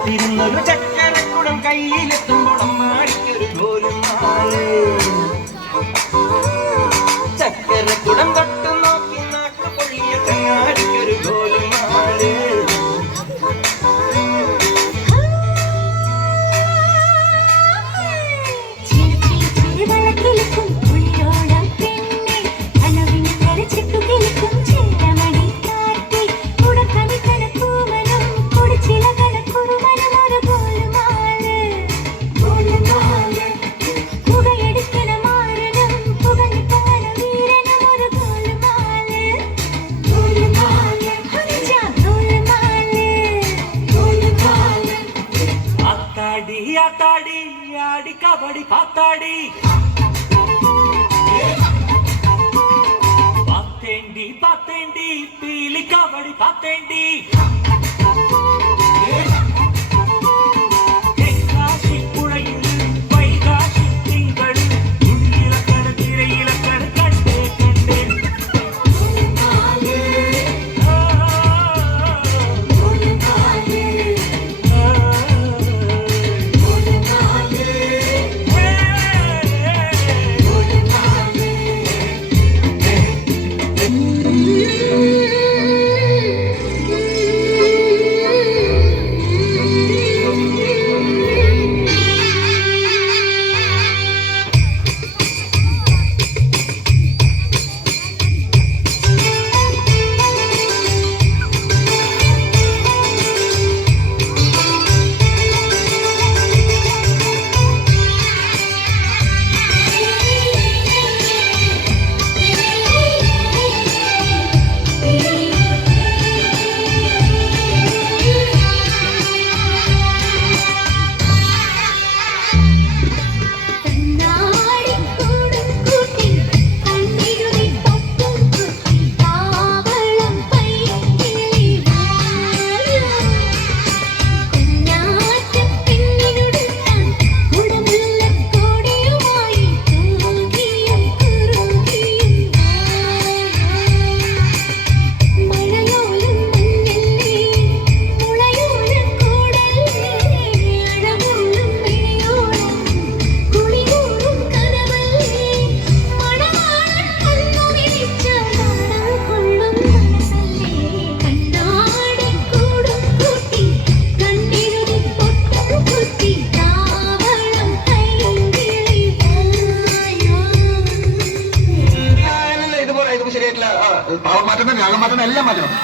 തിരുന്നൊരു ചക്കരക്കുടം കയ്യിലെത്തുമ്പോൾ മാറിക്കൊരു പോലും கபடி காத்தாடி பார்த்தேண்டி பார்த்தேண்டி பீலி கபடி பார்த்தேண்டி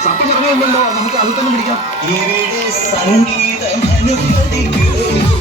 സത്യം പറഞ്ഞില്ലല്ലോ നമുക്ക് അത് തന്നെ പിടിക്കാം. സംഗീതം അനുഭവിക്കുന്നു